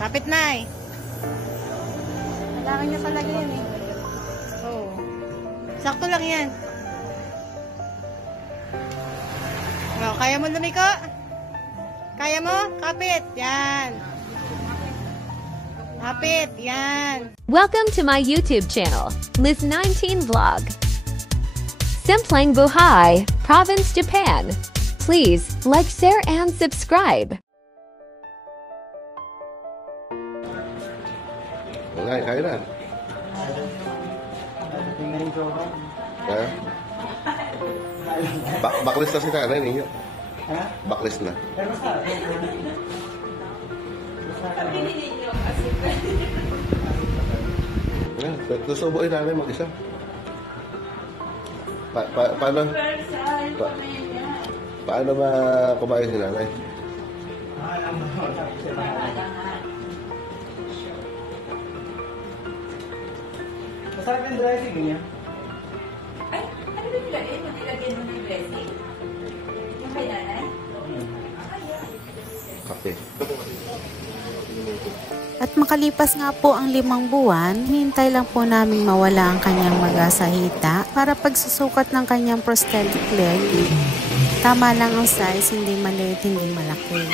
Kapit na eh. Kailangan niya talaga yan eh. Oo. Sakto lang yan. Oh, kaya mo lumiko? Kaya mo? Kapit. Yan. Kapit. Yan. Welcome to my YouTube channel, Liz19 Vlog. Simpleng Buhay, Province, Japan. Please like, share, and subscribe. Kaya na. Kaya? Backlist na si nanay ninyo. Ha? Backlist na. Pero basta. Tusubuin nanay mag-isa. Paano ba kumain si nanay? Masarap yung dressing niya. Ay, ano ba nilagay? Nilagay mo ng dressing? Yung kay nanay? Kape. At makalipas nga po ang 5 buwan, hinintay lang po namin mawala ang kanyang magasahita para pagsusukat ng kanyang prosthetic leg. Tama lang ang size, hindi maliit, hindi malaki.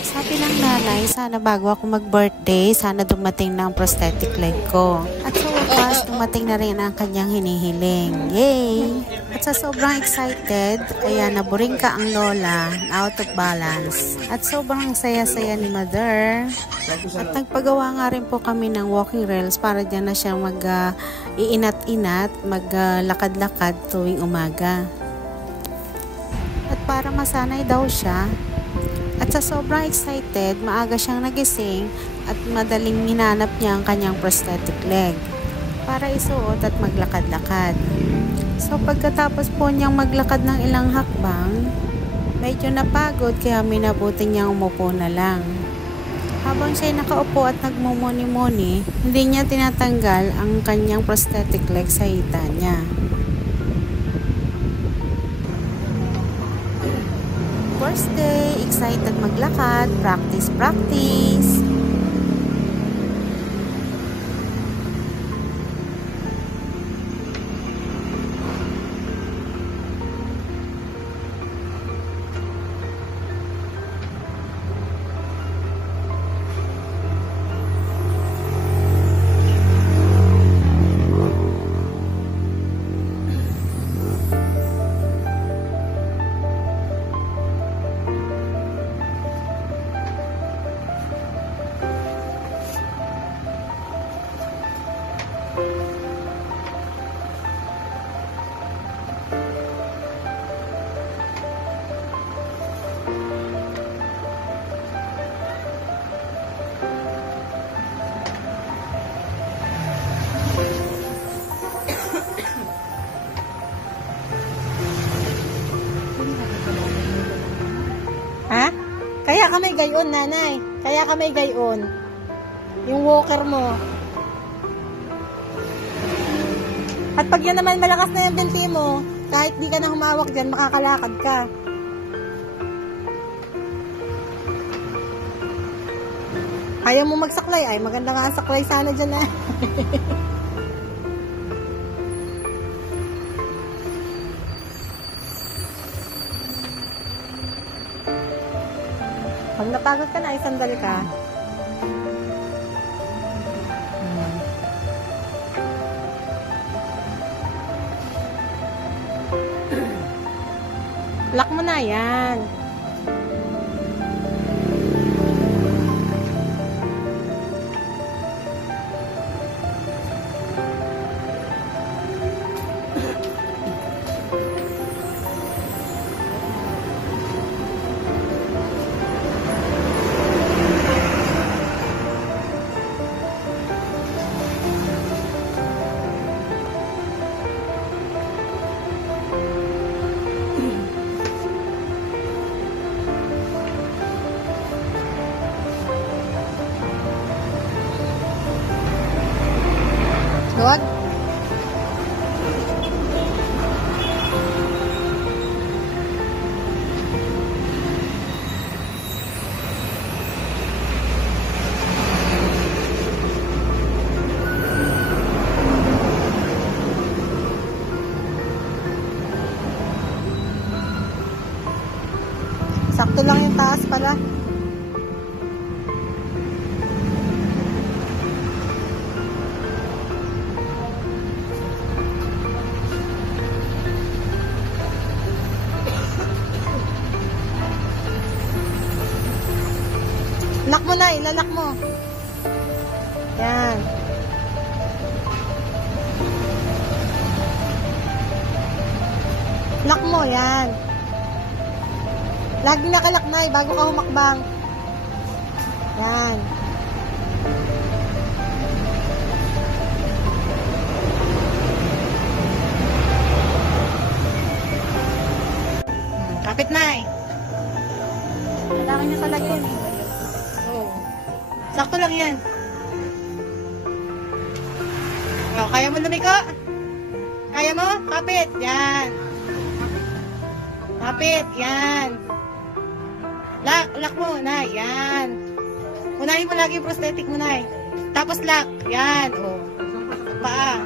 Sabi ng nanay, sana bago ako mag-birthday, sana dumating na ang prosthetic leg ko. At sa wakas, dumating na rin ang kanyang hinihiling. Yay! At sa sobrang excited, ayan, naburingka ang lola, out of balance. At sobrang saya-saya ni mother. At nagpagawa nga rin po kami ng walking rails para dyan na siya mag-iinat-inat, maglakad-lakad tuwing umaga. At para masanay daw siya, at sa sobrang excited, maaga siyang nagising at madaling hinanap niya ang kanyang prosthetic leg para isuot at maglakad-lakad. So pagkatapos po niyang maglakad ng ilang hakbang, medyo napagod kaya minabuti niyang umupo na lang. Habang siya'y nakaupo at nagmumuni-muni, hindi niya tinatanggal ang kanyang prosthetic leg sa hita niya. First day, excited maglakad, practice. Ha? Kaya ka may gayon, nanay. Kaya ka may gayon. Yung walker mo. At pag yan naman malakas na yung binti mo, kahit di ka na humawak dyan, makakalakad ka. Ayaw mo magsaklay, ay maganda nga ang saklay sana dyan na. Pag napagod ka na, ay sandal ka. Lock mo na yan. Huwag. ilalak mo. Yan. Lock mo, yan. Laging nakalak na bago ka humakbang. Yan. Kapit na Kailangan niya talaga yan Oo. Sakto lang yan. Kaya mo lumiko? Kaya mo? Kapit. Yan. Kapit. Yan. Lock mo, Nay. Yan. Unahin mo lagi yung prosthetic mo, Nay. Tapos lock. Yan. Paa.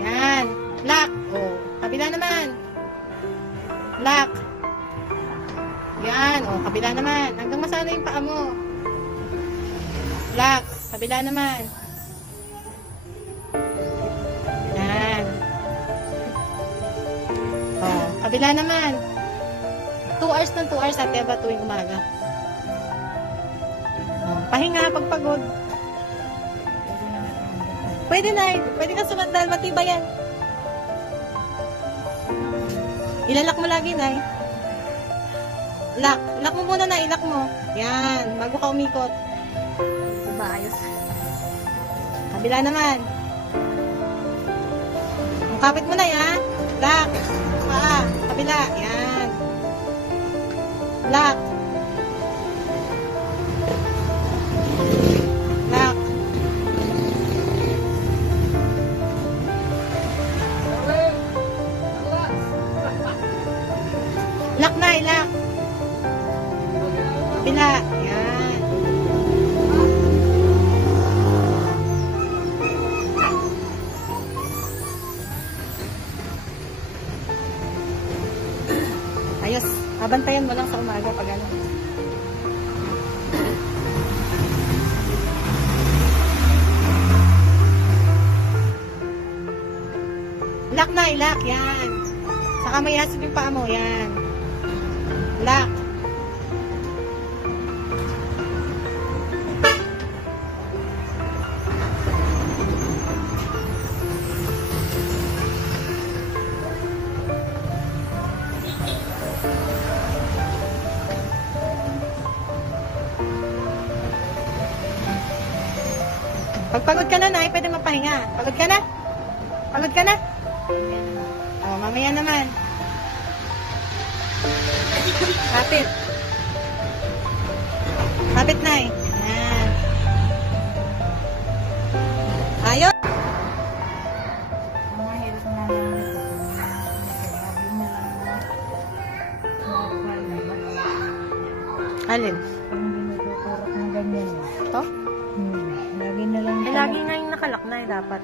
Yan. Lock. Kabila naman. Lock. Yan. Kabila naman. Hanggang masana yung paa mo. Lock. Kabila naman. Yan. Kabila naman. 2 hours ng 2 hours ate ba tuwing umaga. Pahinga pag pagod. Pwede na Pwede ka sumandal. Matibay yan. Ilalak mo lagi, Nay. Lock. Lock mo muna, Nay. Lock mo. Yan. Bago ka umikot. Diba, ayos. Kabila naman. Kapit mo na, yan. Lock. Kabila. Yan. Lock. Lock. Lock na, lock. Kabila. Yan. Ayos. Abantayan mo lang sa umaga pag ano. Lock na, lock. Yan. Saka may hasip yung paa mo. Yan. Lock. Pag pagod ka na, Nay, pwede mapahinga. Pagod ka na? Pagod ka na? Mamaya naman. Kapit. Kapit, Nay. Yan. Ayos. Alin? Ito? Lagi na lang. Lagi nga yung nakalak na dapat.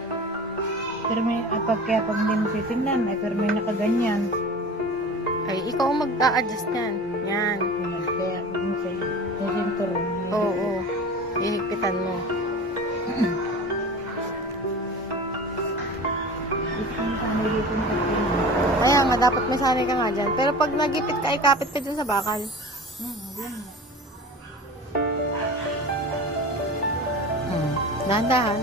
Pero may, kaya pag hindi mo titignan, pero may nakaganyan. Ay, ikaw ang mag-a-adjust yan. Yan. Kaya pag mo sa sinturon. Oo. Ihigpitan mo. Kaya nga, dapat may sanay ka nga dyan. Pero pag nagipit ka, ikapit ka dyan sa bakal. Dahan-dahan.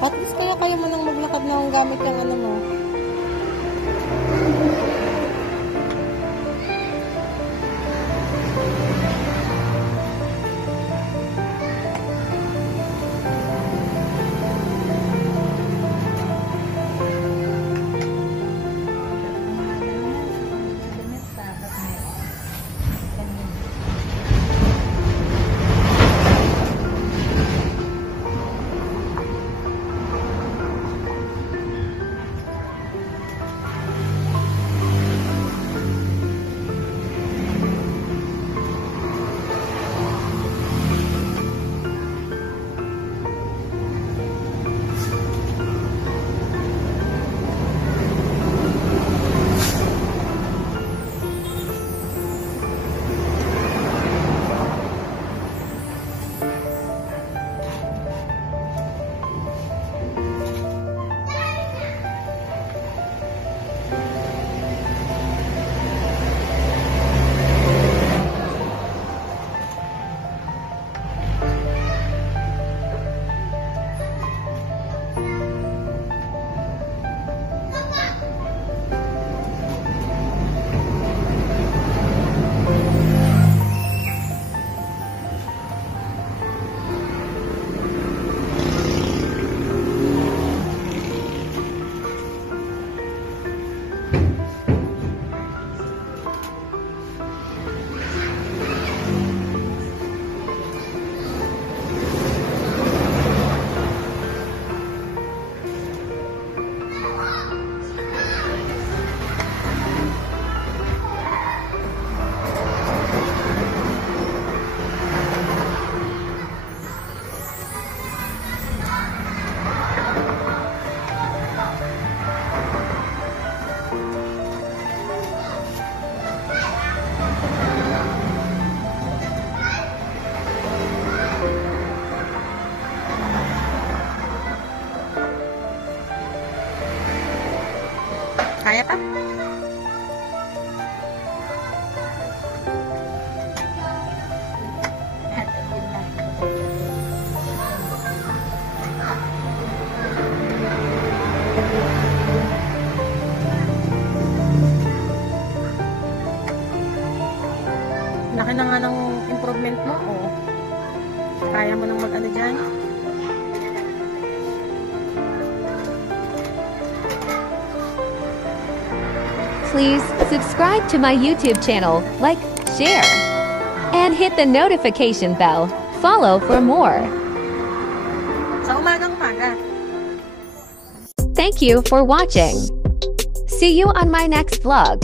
At least kaya mo nang maglakad na ang gamit yung ano mo. Laki na nga ng improvement mo, oh. Kaya mo nang mag-ano dyan? Please subscribe to my YouTube channel, like, share, and hit the notification bell. Follow for more. Sa umagang-umaga. Thank you for watching. See you on my next vlog.